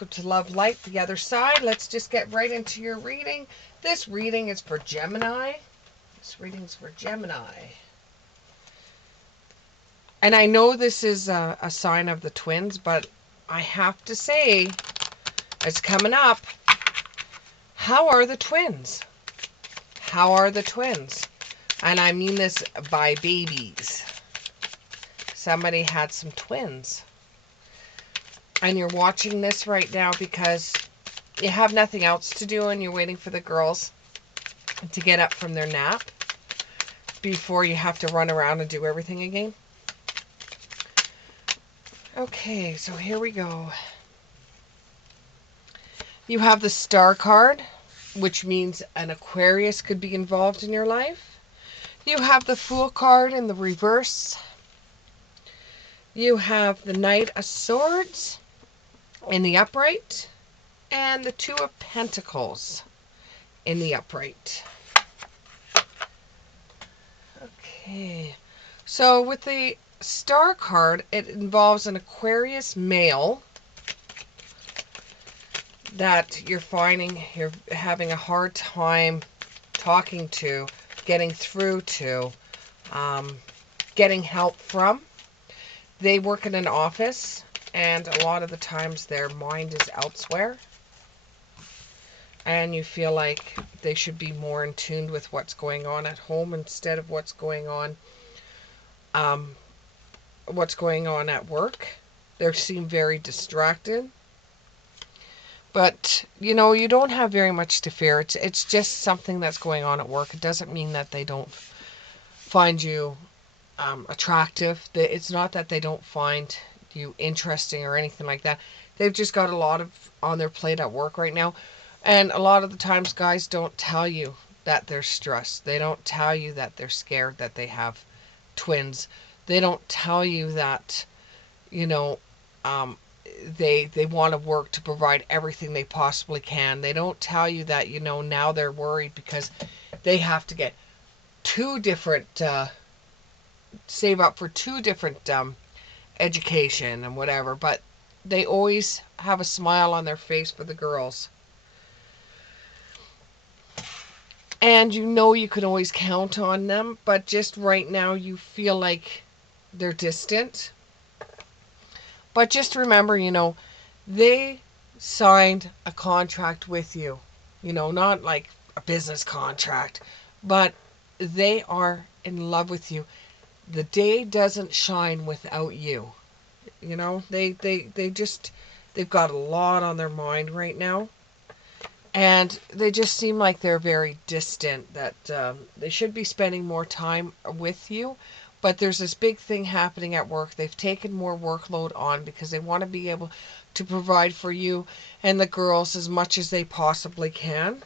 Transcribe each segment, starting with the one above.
Welcome to Love Light, the other side. Let's just get right into your reading. This reading is for Gemini. And I know this is a sign of the twins, but I have to say, it's coming up. How are the twins? How are the twins? And I mean this by babies. Somebody had some twins. And you're watching this right now because you have nothing else to do and you're waiting for the girls to get up from their nap before you have to run around and do everything again. Okay, so here we go. You have the Star card, which means an Aquarius could be involved in your life. You have the Fool card in the reverse. You have the Knight of Swords in the upright, and the Two of Pentacles in the upright. Okay, so with the Star card, it involves an Aquarius male that you're finding you're having a hard time talking to, getting through to, getting help from. They work in an office, and a lot of the times their mind is elsewhere. And you feel like they should be more in tune with what's going on at home instead of what's going on at work. They seem very distracted. But, you know, you don't have very much to fear. It's just something that's going on at work. It doesn't mean that they don't find you attractive. It's not that they don't find you interesting or anything like that. They've just got a lot on their plate at work right now. And a lot of the times guys don't tell you that they're stressed. They don't tell you that they're scared that they have twins. They don't tell you that, you know, they want to work to provide everything they possibly can. They don't tell you that, you know, now they're worried because they have to get save up for two different education and whatever, but they always have a smile on their face for the girls. And you know you can always count on them, but just right now you feel like they're distant. But just remember, you know, they signed a contract with you. You know, not like a business contract, but they are in love with you. The day doesn't shine without you. You know, they've got a lot on their mind right now. And they just seem like they're very distant, that they should be spending more time with you. But there's this big thing happening at work. They've taken more workload on because they want to be able to provide for you and the girls as much as they possibly can.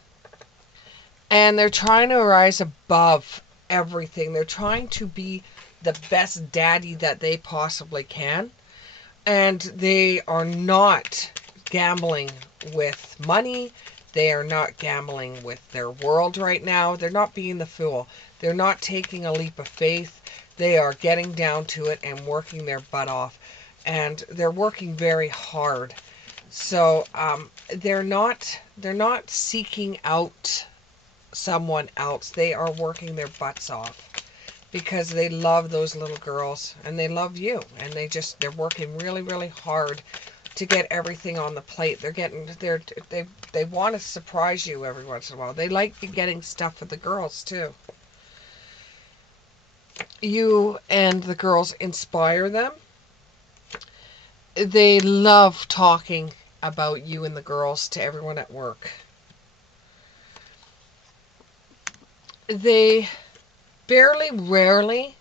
And they're trying to rise above everything. They're trying to be the best daddy that they possibly can. And they are not gambling with money. They are not gambling with their world right now. They're not being the fool. They're not taking a leap of faith. They are getting down to it and working their butt off. And they're working very hard. So they're not seeking out someone else. They are working their butts off because they love those little girls and they love you. And they're working really, really hard to get everything on the plate. They want to surprise you every once in a while. They like getting stuff for the girls too. You and the girls inspire them. They love talking about you and the girls to everyone at work. They rarely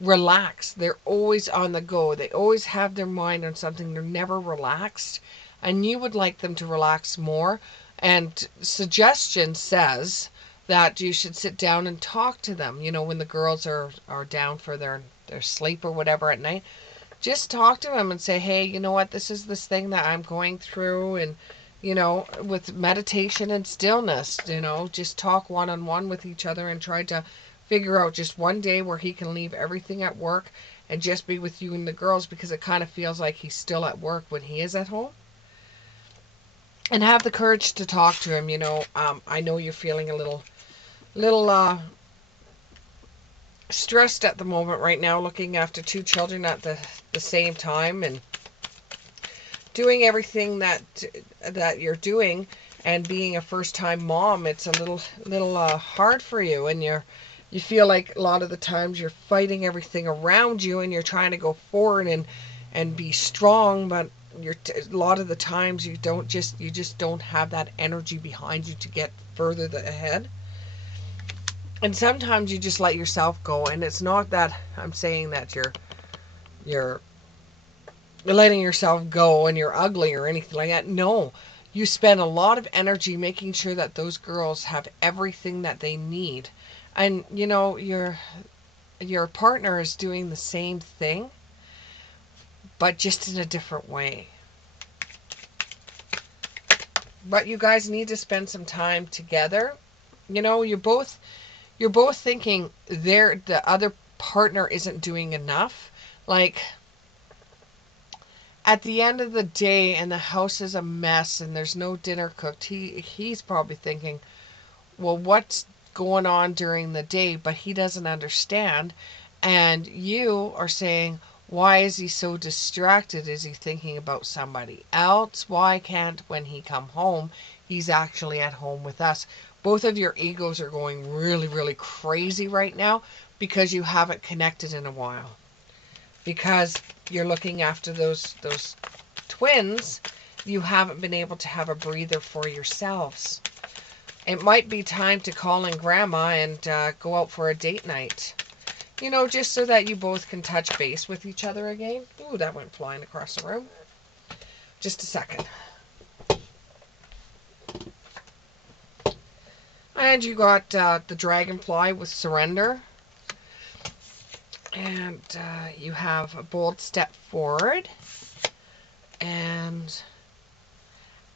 relax. They're always on the go. They always have their mind on something. They're never relaxed. And you would like them to relax more. And suggestion says that you should sit down and talk to them. You know, when the girls are down for their sleep or whatever at night, just talk to them and say, hey, you know what, this is this thing that I'm going through. And, you know, with meditation and stillness, you know, just talk one-on-one with each other and try to figure out just one day where he can leave everything at work and just be with you and the girls, because it kind of feels like he's still at work when he is at home. and have the courage to talk to him. I know you're feeling a little stressed at the moment right now, looking after two children at the same time, and doing everything that you're doing, and being a first time mom. It's a little hard for you, and you feel like a lot of the times you're fighting everything around you, and you're trying to go forward and be strong, but a lot of the times you just don't have that energy behind you to get further ahead. And sometimes you just let yourself go, and it's not that I'm saying that you're letting yourself go and you're ugly or anything like that. No, you spend a lot of energy making sure that those girls have everything that they need, and your partner is doing the same thing, but just in a different way. But you guys need to spend some time together. You're both thinking the other partner isn't doing enough. Like, at the end of the day, and the house is a mess and there's no dinner cooked, he's probably thinking, well, what's going on during the day? But he doesn't understand. And you are saying, why is he so distracted? Is he thinking about somebody else? Why can't, when he come home, he's actually at home with us? Both of your egos are going really, really crazy right now because you haven't connected in a while. Because you're looking after those twins, you haven't been able to have a breather for yourselves. It might be time to call in grandma and go out for a date night. Just so that you both can touch base with each other again. Ooh, that went flying across the room. Just a second. And you got the dragonfly with surrender. And you have a bold step forward. And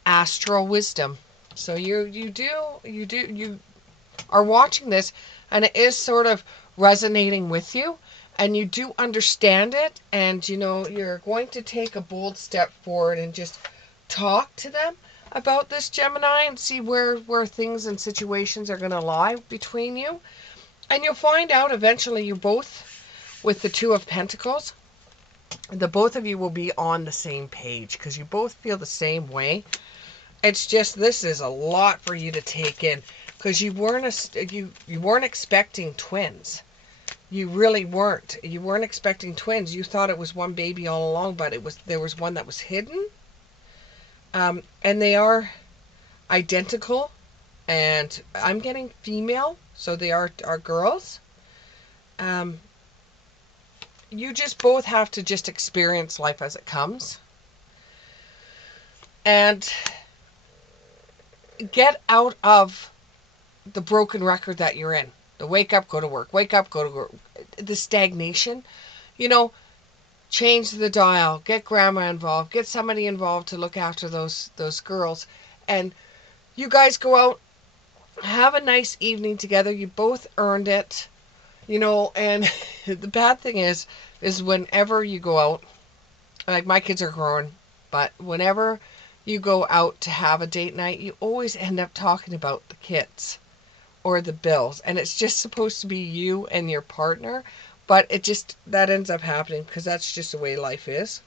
astral wisdom. So you are watching this, and it is sort of resonating with you, and you do understand it, and you're going to take a bold step forward and just talk to them about this, Gemini, and see where things and situations are going to lie between you. And you'll find out eventually, you both, with the Two of Pentacles, the both of you will be on the same page because you both feel the same way. It's just, this is a lot for you to take in because you weren't expecting twins. You really weren't. You weren't expecting twins. You thought it was one baby all along, but there was one that was hidden. And they are identical, and I'm getting female, so they are girls. You just both have to just experience life as it comes. And get out of the broken record that you're in. The wake up, go to work, wake up, go to work. The stagnation. Change the dial. Get grandma involved. Get somebody involved to look after those girls. And you guys go out, have a nice evening together. You both earned it. And the bad thing is whenever you go out, like, my kids are grown, but whenever you go out to have a date night, you always end up talking about the kids or the bills, and it's just supposed to be you and your partner, but that ends up happening because that's just the way life is.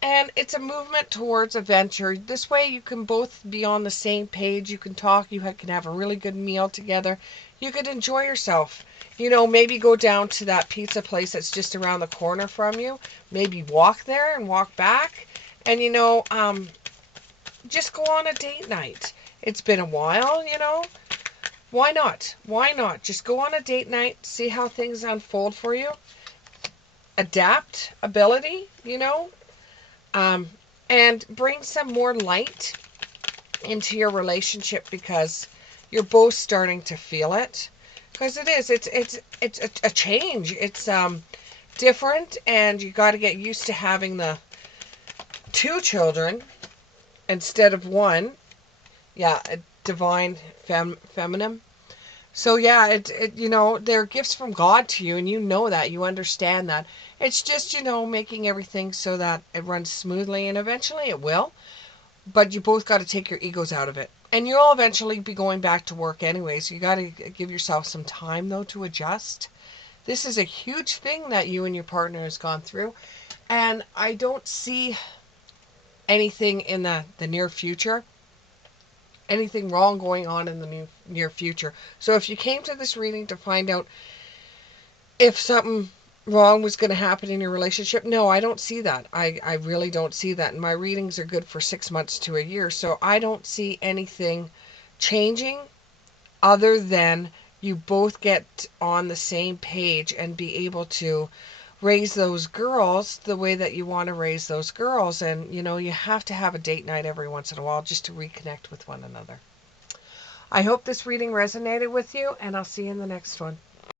And it's a movement towards a venture. This way you can both be on the same page. You can talk. You can have a really good meal together. You could enjoy yourself. Maybe go down to that pizza place that's just around the corner from you. Maybe walk there and walk back. And, just go on a date night. It's been a while, Why not? Why not? Just go on a date night. See how things unfold for you. Adaptability, and bring some more light into your relationship because you're both starting to feel it. Because it's a change. It's different, and you got to get used to having the two children instead of one. Yeah, a divine feminine. So yeah, they're gifts from God to you, and that, you understand that. It's just, making everything so that it runs smoothly, and eventually it will. but you both got to take your egos out of it. And you'll eventually be going back to work anyways. You got to give yourself some time, though, to adjust. This is a huge thing that you and your partner has gone through. And I don't see anything in the near future, anything wrong going on in the near future. So if you came to this reading to find out if something wrong was going to happen in your relationship, no, I don't see that. I really don't see that. And my readings are good for 6 months to a year. So I don't see anything changing other than you both get on the same page and be able to raise those girls the way that you want to raise those girls. And, you have to have a date night every once in a while just to reconnect with one another. I hope this reading resonated with you, and I'll see you in the next one.